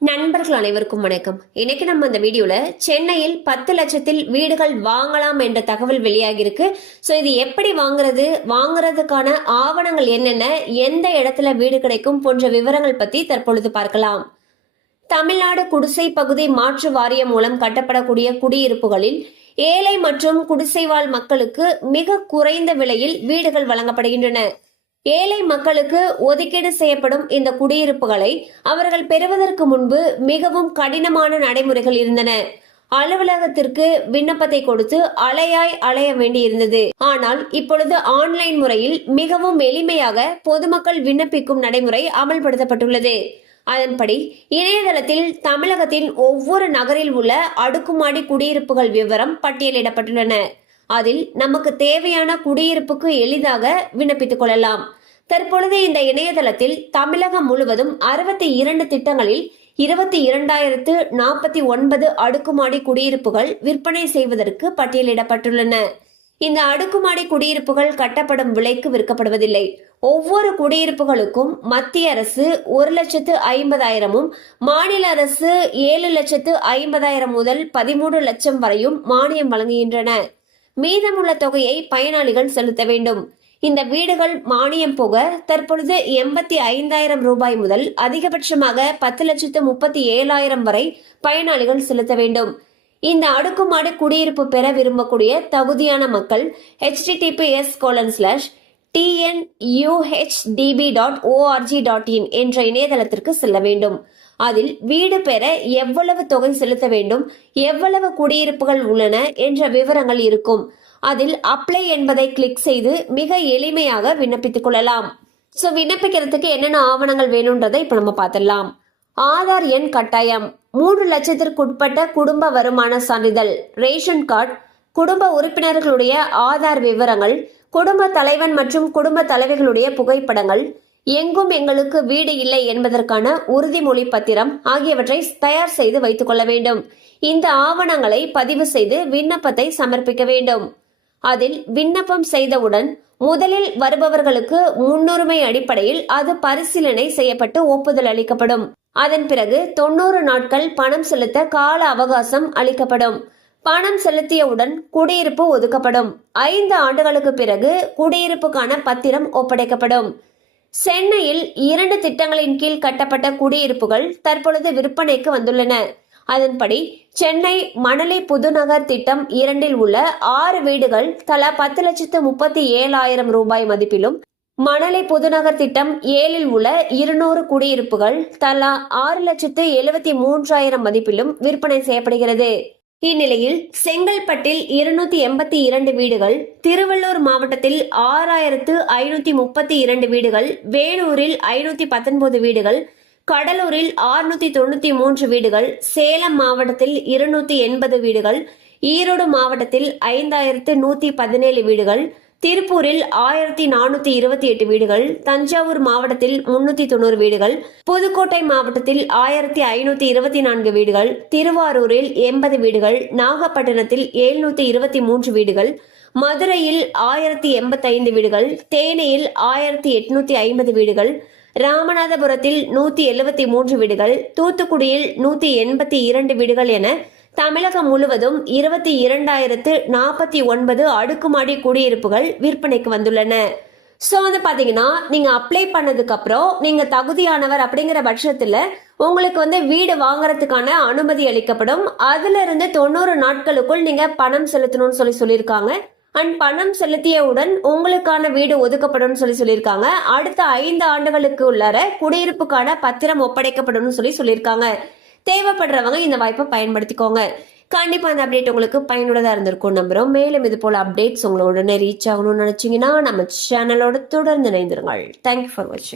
நண்பர்கள் அனைவருக்கும் வணக்கம். இன்னைக்கு நம்ம இந்த வீடியோல சென்னையில் 10 லட்சத்தில் வீடுகள் வாங்கலாம் என்ற தகவல் வெளியாகி இருக்கு. சோ இது எப்படி வாங்குறதுக்கான ஆவணங்கள் என்னென்ன, எந்த இடத்துல வீடு கிடைக்கும் போன்ற விவரங்கள் பத்தி தற்பொழுது பார்க்கலாம். தமிழ்நாடு குடிசை பகுதி மாற்று வாரியம் மூலம் கட்டப்படக்கூடிய குடியிருப்புகளில் ஏழை மற்றும் குடிசை வாழ் மக்களுக்கு மிக குறைந்த விலையில் வீடுகள் வழங்கப்படுகின்றன. ஏழை மக்களுக்கு ஒதுக்கீடு செய்யப்படும் இந்த குடியிருப்புகளை அவர்கள் பெறுவதற்கு முன்பு மிகவும் கடினமான நடைமுறைகள் இருந்தன. அலுவலகத்திற்கு விண்ணப்பத்தை கொடுத்து அலைய வேண்டியிருந்தது. ஆனால் இப்பொழுது ஆன்லைன் முறையில் மிகவும் எளிமையாக பொதுமக்கள் விண்ணப்பிக்கும் நடைமுறை அமல்படுத்தப்பட்டுள்ளது. அதன்படி இணையதளத்தில் தமிழகத்தின் ஒவ்வொரு நகரில் உள்ள அடுக்குமாடி குடியிருப்புகள் விவரம் பட்டியலிடப்பட்டுள்ளன. அதில் நமக்கு தேவையான குடியிருப்புக்கு எளிதாக விண்ணப்பித்துக் கொள்ளலாம். தற்பொழுது இந்த இணையதளத்தில் தமிழகம் முழுவதும் 62 திட்டங்களில் 22,049 அடுக்குமாடி குடியிருப்புகள் விற்பனை செய்வதற்கு பட்டியலிடப்பட்டுள்ளன. இந்த அடுக்குமாடி குடியிருப்புகள் கட்டப்படும் விலைக்கு விற்கப்படுவதில்லை. ஒவ்வொரு குடியிருப்புகளுக்கும் மத்திய அரசு 1,50,000 மாநில அரசு 7,50,000 முதல் 13 லட்சம் வரையும் மானியம் வழங்குகின்றன. மீதமுள்ள தொகையை பயனாளிகள் செலுத்த வேண்டும். இந்த வீடுகள் மானியம் போக தற்பொழுது 85,000 ரூபாய் முதல் அதிகபட்சமாக 10,37,000 வரை பயனாளிகள் செலுத்த வேண்டும். இந்த அடுக்குமாடி குடியிருப்பு பெற விரும்பக்கூடிய தகுதியான மக்கள் https://tnuhdb.org.in என்ற இணையதளத்திற்கு செல்ல வேண்டும். அதில் வீடு பெற எவ்வளவு தொகை செலுத்த வேண்டும், எவ்வளவு குடியிருப்புகள் உள்ளன என்ற விவரங்கள் இருக்கும். அதில் அப்ளை என்பதை கிளிக் செய்து மிக எளிமையாக விண்ணப்பித்துக் கொள்ளலாம். சோ விண்ணப்பிக்கிறதுக்கு என்னென்ன ஆவணங்கள் வேணும்ன்றதை இப்ப நம்ம பார்த்துடலாம். ஆதார் எண் கட்டாயம். 3 லட்சத்திற்குட்பட்ட குடும்ப வருமான சான்றிதழ், ரேஷன் கார்டு, குடும்ப உறுப்பினர்களுடைய ஆதார் விவரங்கள், குடும்ப தலைவன் மற்றும் குடும்ப தலைவிகளுடைய புகைப்படங்கள், எங்கும் எங்களுக்கு வீடு இல்லை என்பதற்கான உறுதிமொழி பத்திரம் ஆகியவற்றை தயார் செய்து வைத்துக் கொள்ள வேண்டும். இந்த ஆவணங்களை பதிவு செய்து விண்ணப்பத்தை சமர்ப்பிக்க வேண்டும். அதில் விண்ணப்பம் செய்தவுடன் முதலில் வருபவர்களுக்கு முன்னுரிமை அடிப்படையில் அது பரிசீலனை செய்யப்பட்டு ஒப்புதல் அளிக்கப்படும். அதன் பிறகு 90 நாட்கள் பணம் செலுத்த கால அவகாசம் அளிக்கப்படும். பணம் செலுத்தியவுடன் குடியிருப்பு ஒதுக்கப்படும். 5 ஆண்டுகளுக்கு பிறகு குடியிருப்புக்கான பத்திரம் ஒப்படைக்கப்படும். சென்னையில் 2 திட்டங்களின் கீழ் கட்டப்பட்ட குடியிருப்புகள் தற்பொழுது விற்பனைக்கு வந்துள்ளன. அதன்படி சென்னை மணலி புதுநகர் திட்டம் 2 உள்ள 6 வீடுகள் தலா 10,37,000 ரூபாய் மதிப்பிலும், மணலி புதுநகர் திட்டம் 7 உள்ள 200 குடியிருப்புகள் தலா 6,73,000 மதிப்பிலும் விற்பனை செய்யப்படுகிறது. இந்நிலையில் செங்கல்பட்டில் 282 வீடுகள், திருவள்ளூர் மாவட்டத்தில் 6,532 வீடுகள், வேலூரில் 519 வீடுகள், கடலூரில் 693 வீடுகள், சேலம் மாவட்டத்தில் 280 வீடுகள், ஈரோடு மாவட்டத்தில் 5,117 வீடுகள், திருப்பூரில் 1,428 வீடுகள், தஞ்சாவூர் மாவட்டத்தில் 390 வீடுகள், புதுக்கோட்டை மாவட்டத்தில் 1,524 வீடுகள், திருவாரூரில் 80 வீடுகள், நாகப்பட்டினத்தில் 723 வீடுகள், மதுரையில் 1,085 வீடுகள், தேனியில் 1,850 வீடுகள், ராமநாதபுரத்தில் 173 வீடுகள், தூத்துக்குடியில் 182 வீடுகள் என தமிழகம் முழுவதும் 22,049 அடுக்குமாடி குடியிருப்புகள் விற்பனைக்கு வந்துள்ளன. சோ பாத்தீங்கன்னா நீங்க அப்ளை பண்ணதுக்கு அப்புறம் நீங்க தகுதியானவர் அப்படிங்கிற பட்சத்துல உங்களுக்கு வீடு வாங்குறதுக்கான அனுமதி அளிக்கப்படும். அதுல இருந்து 90 நாட்களுக்குள் நீங்க பணம் செலுத்தணும்னு சொல்லியிருக்காங்க. அண்ட் பணம் செலுத்தியவுடன் உங்களுக்கான வீடு ஒதுக்கப்படும் சொல்லியிருக்காங்க. அடுத்த 5 ஆண்டுகளுக்கு உள்ளார குடியிருப்புக்கான பத்திரம் ஒப்படைக்கப்படும் சொல்லியிருக்காங்க. தேவைப்படுறவங்க இந்த வாய்ப்பை பயன்படுத்திக்கோங்க. கண்டிப்பா இந்த அப்டேட் உங்களுக்கு பயனுள்ளதா இருந்திருக்கும் நம்புறோம். மேலும் இது போல அப்டேட்ஸ் உங்களோட உடனே ரீச் ஆகணும்னு நினைச்சீங்கன்னா நம்ம சேனலோட தொடர்ந்து இணைந்திருங்கள். தேங்க்யூ ஃபார் வாட்சிங்.